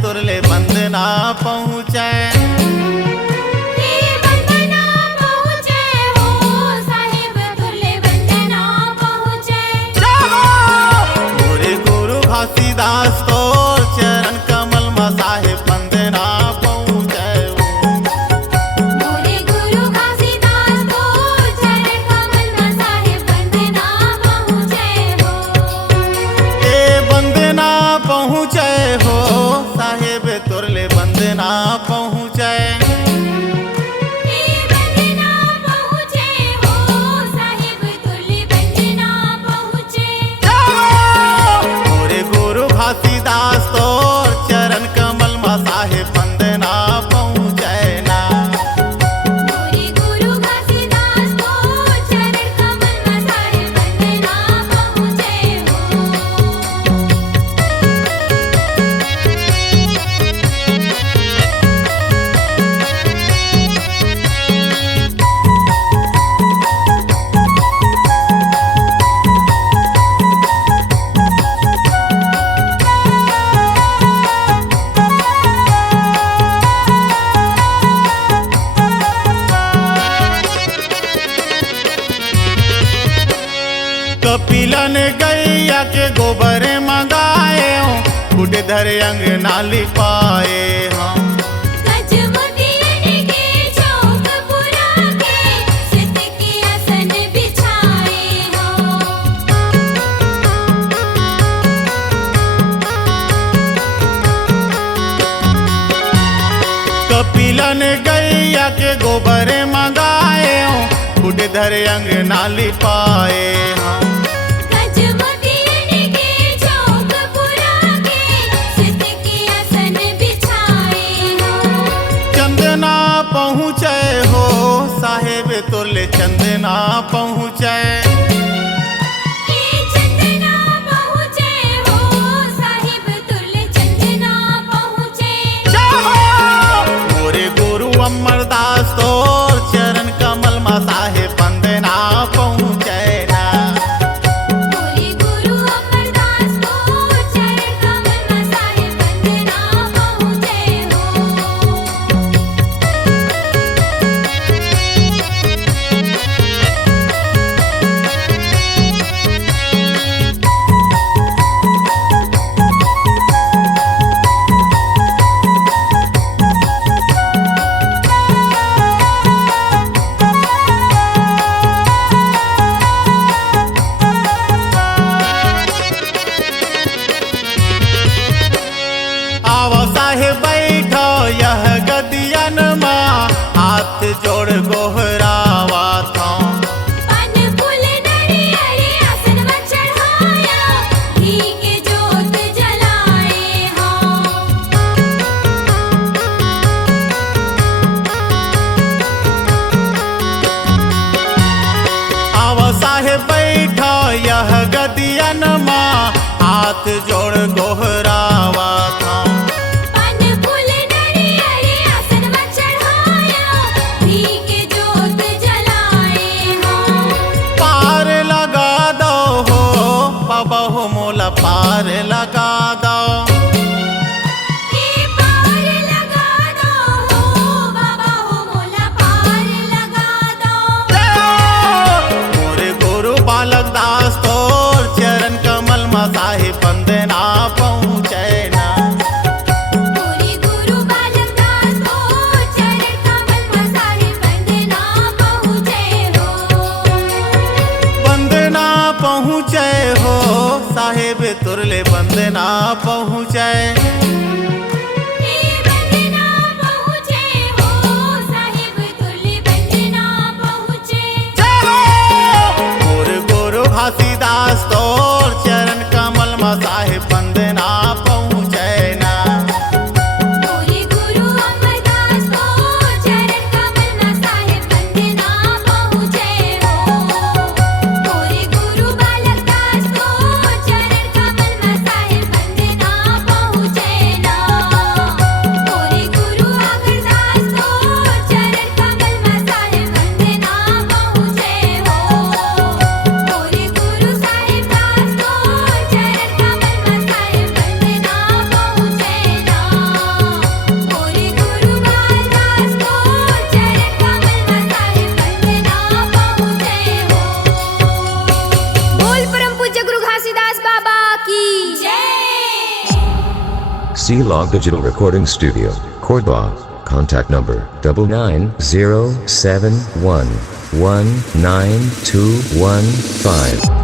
तुरले बंदना पहुँचे। दास तोर चरण कमल में साहेब बंदना पहुँचे। मोरे गुरु घासीदास तोर चरण कमल में साहेब बंदना पहुँचे हो। ए बंदना पहुँचे हो साहेब तुरले बंदना पहुँचे। दास तोर चरण कमल में साहेब बंदना पहुँचे ना। मोरे गुरु घासीदास तोर चरण कमल में साहेब बंदना पहुँचे हो। कपिलन गैया के गोबर मंगाए हूँ, गुड धर अंग नाली पाए हम। कपिलन गैया के गोबर मंगाए हूँ, गुड धर अंग नाली पाए हम। चंदना पहुँचे हो साहेब तुरले चंदना पहुँचे। मोरे गुरु अमरदास तोर चरण कमल में साहेब बंदना पहुँचे ना। मोरे गुरु अमरदास तोर चरण कमल में साहेब बंदना पहुँचे हो। साहेब बैठो यह गदियन माँ, हाथ जोड़ गोहरावा था। पन फूल नरियर आसन में चढ़ाया, घी के जोत जलाए हो। आव साहेब बैठो यह गदियन माँ, हाथ जोड़ गोहरावा था। बहु मोला पार लगा दो। पार लगा दो हो बाबा हो मोला पार लगा दो। मोरे गुरु बालक दास तोर चरण कमल में साहेब बंदना पहुँचे ना। मोरे गुरु बालक दास तोर चरण कमल में साहेब बंदना पहुँचे हो। बंदना पहुँचे हो साहेब तुरले बंदना पहुँचे। बंदना पहुँचे हो साहेब तुरले बंदना पहुँचे। मोरे गुरु घासीदास तोर चरण कमल में साहेब बंदना पहुँचे ना। मोरे गुरु अमरदास तोर चरण कमल में साहेब बंदना पहुँचे हो। मोरे गुरु बालक दास तोर चरण कमल में साहेब बंदना C-Log Digital Recording Studio, Cordoba. Contact number 99071192215.